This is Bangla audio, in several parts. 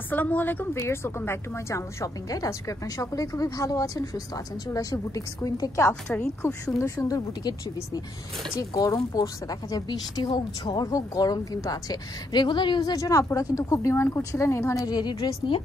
আসসালামু আলাইকুম viewers, welcome back to my channel shopping guide. আজকে আপনারা সকলেই খুবই ভালো আছেন, সুস্থ আছেন। চলে আসি বুটিক কুইন থেকে আফটার ঈদ খুব সুন্দর সুন্দর বুটিকের থ্রি পিস নিয়ে। যে গরম পড়ছে, দেখা যায় বৃষ্টি হোক ঝড় হোক, গরম কিন্তু আছে। রেগুলার ইউজের জন্য আপুরা কিন্তু খুব ডিমান্ড করছিলেন এই ধরনের রেডি ড্রেস নিয়ে।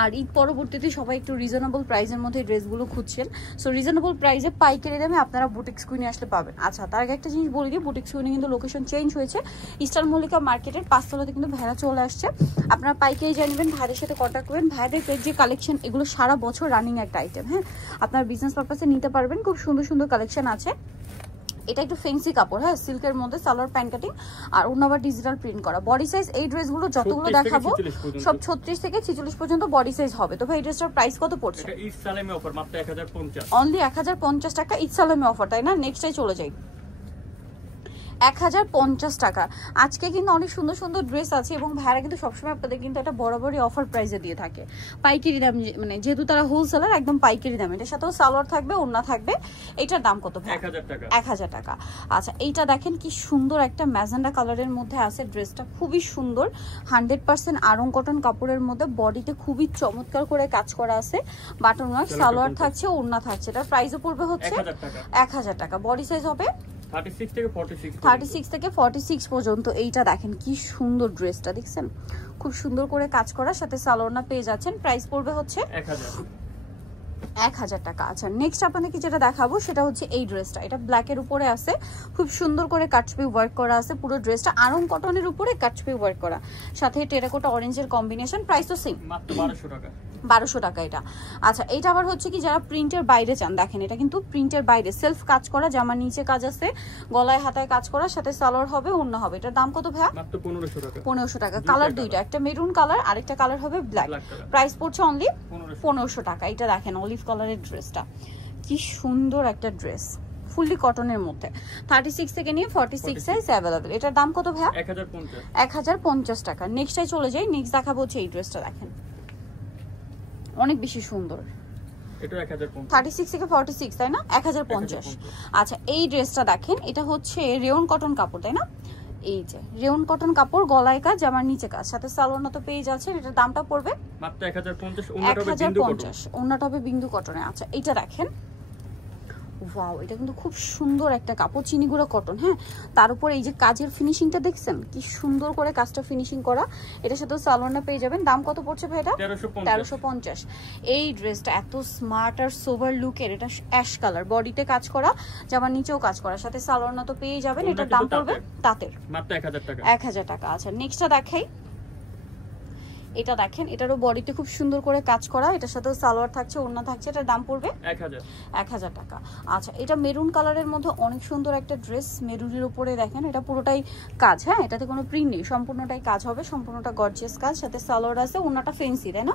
আর ঈদ পরবর্তীতে সবাই একটু রিজনেবল প্রাইসের মধ্যে ড্রেসগুলো খুঁজছেন। সো রিজনেবল প্রাইসে পাইকারি দামে আপনারা বুটিক কুইনে আসলে পাবেন। আচ্ছা, তার আগে একটা জিনিস বলে দিই, বুটিক কুইনে কিন্তু লোকেশন চেঞ্জ হয়েছে। ইস্টার্ন মল্লিকা মার্কেটের 5 তলাতে কিন্তু ভেড়া চলে আসছে। আপনারা পাইকারি জানবেন, ভাইদের সাথে কন্ট্যাক্ট করবেন। ভাইদের যে কালেকশন, এগুলো সারা বছর রানিং একটা আইটেম। হ্যাঁ, আপনার বিজনেস পারপাসে নিতে পারবেন। খুব সুন্দর সুন্দর কালেকশন আছে। এটা একটু ফেন্সি কাপড়, হ্যাঁ, সিল্কের মধ্যে সালোয়ার প্যান্ট কাটিং আর অন্যবার ডিজিটাল প্রিন্ট করা। বডি সাইজ এই ড্রেসগুলো যতগুলো দেখাবো সব 36 থেকে 46 পর্যন্ত বডি সাইজ হবে। তো ভাই এই ড্রেসটার প্রাইস কত পড়ছে? এটা ঈদ সালামে অফার মাত্র 1050, অনলি 1050 টাকা ঈদ সালামে অফার, তাই না? নেক্সটে চলে যাই। 1050 টাকা। আজকে কিন্তু অনেক সুন্দর সুন্দর ড্রেস আছে এবং ভাইরা কিন্তু সবসময় আপনাদের কিন্তু একটা বরাবরই অফার প্রাইসে দিয়ে থাকে। পাইকারি দাম, মানে যেহেতু তারা হোলসেলার, একদম পাইকারি দাম। এটার সাথেও সালোয়ার থাকবে, ওড়না থাকবে। এটার দাম কত ভাই? 1000 টাকা। 1000 টাকা। আচ্ছা, এইটা দেখেন কি সুন্দর একটা ম্যাজেন্ডা কালারের মধ্যে আছে ড্রেসটা, খুবই সুন্দর। 100% আরং কটন কাপড়ের মধ্যে, বডিতে খুবই চমৎকার করে কাজ করা আছে। বাটন ওয়ার্ক, সালোয়ার থাকছে, ওড়না থাকছে। এটার প্রাইসও পড়বে হচ্ছে 1000 টাকা। বডি সাইজ হবে 36 থেকে 46 পর্যন্ত। এইটা দেখেন কি সুন্দর ড্রেসটা, দেখছেন? খুব সুন্দর করে কাজ করার সাথে সালোয়ারটা পেয়ে যাচ্ছেন। প্রাইস পড়বে হচ্ছে 1000 টাকা। আচ্ছা, নেক্সট আপনাদেরকে যেটা দেখাবো সেটা হচ্ছে এই ড্রেসটা। এটা ব্ল্যাকের উপরে আছে, খুব সুন্দর করে কাটছবি ওয়ার্ক করা আছে। পুরো ড্রেসটা আরং কটনের উপরে কাটছবি ওয়ার্ক করা, সাথে টেরাকোটা অরেঞ্জের কম্বিনেশন। প্রাইস তো সেম, মাত্র 1200 টাকা। 1200 টাকা এটা। আচ্ছা, এটা আবার হচ্ছে কি যারা প্রিন্টের বাইরে চান, দেখেন এটা কিন্তু প্রিন্টের বাইরে সেলফ কাজ করা, জামার নিচে কাজ আছে, গলায় হাতায় কাজ করা, সাথে সালোয়ার হবে, ওড়না হবে। এটার দাম কত ভাই? মাত্র 1500 টাকা। 1500 টাকা। কালার দুইটা, একটা মেরুন কালার, আরেকটা কালার হবে ব্ল্যাক। প্রাইস পড়ছে অনলি 1500 টাকা। এটা দেখেন অলিভ কালারের ড্রেসটা, কি সুন্দর একটা ড্রেস, ফুললি কটনের মধ্যে। 36 থেকে নিয়ে 46 সাইজ অ্যাভেলেবল। এটার দাম কত ভাই? 1050 টাকা। নেক্সটে চলে যাই। নেক্সট দেখাবো হচ্ছে এই ড্রেসটা, দেখেন অনেক বেশি সুন্দর। এটা 1050, 36 থেকে 46, তাই না? 1050। আচ্ছা, এই ড্রেসটা দেখেন, এটা হচ্ছে রেয়ন কটন কাপড়, তাই না? এই যে রেয়ন কটন কাপড়, গলায় কাজ, জামার নিচে কাজ, সাথে সালোয়ার তো পেয়ে যাচ্ছেন। এটার দামটা পড়বে মাত্র 1050। 1050। ওন্নাটা হবে বিন্দু কটনে। আচ্ছা, এইটা দেখেন, ওয়াও, এটা কিন্তু খুব সুন্দর একটা কাপড়, চিনিগুড়া কটন। হ্যাঁ, তার উপর এই যে কাজের ফিনিশিংটা দেখছেন, কি সুন্দর করে কাজটা ফিনিশিং করা। এটার সাথে সালোয়ারটা পেয়ে যাবেন। দাম কত পড়ছে ভাই এটা? 1350। এই ড্রেসটা এত স্মার্ট আর সোভার লুকের। এটা অ্যাশ কালার, বডিতে কাজ করা, জামার নিচেও কাজ করা, সাথে সালোয়ার তো পেয়ে যাবেন। এটার দাম পড়বে তাঁতের মাত্র 1000 টাকা। 1000 টাকা। আচ্ছা, নেক্সটটা দেখাই। এটা দেখেন, এটারও বডিতে খুব সুন্দর করে কাজ করা, এটার সাথে সালোয়ার থাকছে, ওড়না থাকছে। এটার দাম পড়বে 1000 টাকা। আচ্ছা, এটা মেরুন কালারের মধ্যে অনেক সুন্দর একটা ড্রেস, মেরুনের উপরে দেখেন এটা পুরোটাই কাজ। হ্যাঁ, এটাতে কোনো প্রিন্ট নেই, সম্পূর্ণটাই কাজ হবে, সম্পূর্ণটা গর্জিয়াস কাজ, সাথে সালোয়ার আছে, ওড়নাটা ফেন্সি, তাই না?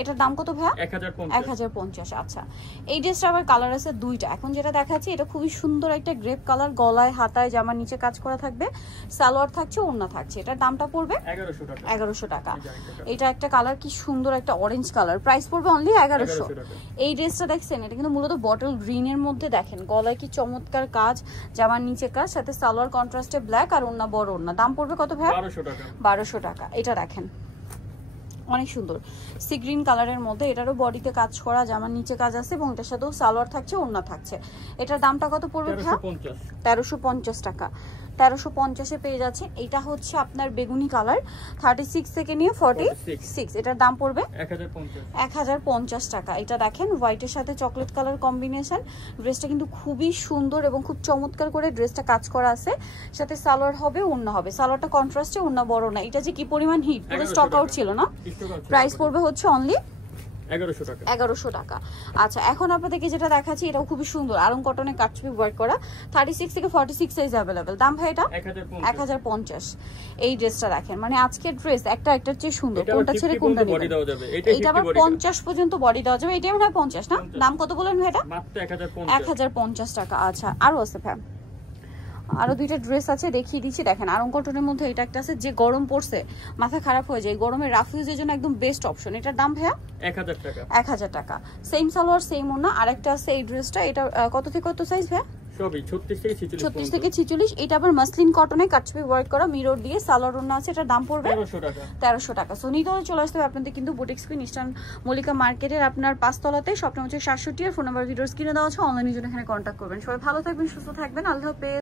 এটার দাম কত ভাইয়া? 1050। আচ্ছা, এই ড্রেসটা আবার কালার আছে দুইটা। এখন যেটা দেখাচ্ছি এটা খুবই সুন্দর একটা গ্রেপ কালার, গলায় হাতায় জামার নিচে কাজ করা থাকবে, সালোয়ার থাকছে, ওড়না থাকছে। এটার দামটা পড়বে 1100 টাকা। এটা একটা কালার, কি সুন্দর একটা অরেঞ্জ কালার। প্রাইস পড়বে অনলি 1100। এই ড্রেসটা দেখছেন, এটা কিন্তু মূলত বটল গ্রিন এর মধ্যে, দেখেন গলায় কি চমৎকার কাজ, জামার নিচে কাজ, সাথে সালোয়ার কন্ট্রাস্টে ব্ল্যাক আর ওড়না বড় ওড়না। দাম পড়বে কত ভাই? 1200 টাকা। এটা দেখেন অনেক সুন্দর সি গ্রিন কালারের মধ্যে, এটারও বডিতে কাজ করা, জামার নিচে কাজ আছে এবং এটার সাথেও সালোয়ার থাকছে, ওড়না থাকছে। এটার দামটা কত পড়বে ভাই? 1350 টাকা। 1350-এ পেয়ে যাচ্ছেন। এটা হচ্ছে আপনার বেগুনি কালার, 36 থেকে নিয়ে 46। এটার দাম পড়বে 1050 টাকা। এটা দেখেন হোয়াইটের সাথে চকলেট কালার কম্বিনেশন। ড্রেসটা কিন্তু খুবই সুন্দর এবং খুব চমৎকার করে ড্রেসটা কাজ করা আছে, সাথে সালোয়ার হবে, ওড়না হবে। সালোয়ারটা কন্ট্রাস্টে, ওড়না বড় না। এটা যে কি পরিমাণ হিট, পুরো স্টক আউট ছিল না। প্রাইস পড়বে হচ্ছে অনলি 1100 টাকা। আচ্ছা, এখন আপনাদেরকে যেটা দেখাচ্ছি এটাও খুবই সুন্দর, আরং কটনে কাটছবি ওয়ার্ক করা, 36 থেকে 46 সাইজ অ্যাভেলেবেল। দাম ভাই এটা 1050। এই ড্রেসটা দেখেন, মানে আজকের ড্রেস একটার চেয়ে সুন্দর, কোনটা ছেড়ে কোনটা নেবেন। এটা আবার 50 পর্যন্ত বডি দেওয়া যাবে। এটাই মনে হয় 50 না? দাম কত বলেন ভাই এটা? মাত্র 1050 টাকা। আচ্ছা, আরো আছে ভাই, আরো দুইটা ড্রেস আছে, দেখিয়ে দিচ্ছি। দেখেন আরং কটনের মধ্যে এটা একটা আছে, যে গরম পড়ছে মাথা খারাপ হয়ে যায়, গরমে রাফ ইউজের জন্য একদম বেস্ট অপশন। এটার দাম ভাইয়া 1000 টাকা। 1000 টাকা। সেম সালোয়ার, সেম ওড়না। আরেকটা আছে এই ড্রেসটা, এটা কত থেকে কত সাইজ ভাইয়া? সবই 36 থেকে 46 এটা আবার মাসলিন কটনে কাটছবি ওয়ার্ক করা মিরর দিয়ে সালোয়ার ওড়না আছে। এটার দাম পড়বে 1300 টাকা। সো নিতে হলে চলে আসতে হবে আপনাদের কিন্তু বুটিক্স কুইন ইস্টার্ন মল্লিকা মার্কেটের আপনার 5 তলাতে, শপ নম্বর হচ্ছে 67 এর, ফোন নাম্বার ভিডিওর স্ক্রিনে দেওয়া আছে, অনলাইনের জন্য এখানে কন্ট্যাক্ট করবেন। সবাই ভালো থাকবেন, সুস্থ থাকবেন, আল্লাহ হাফেজ।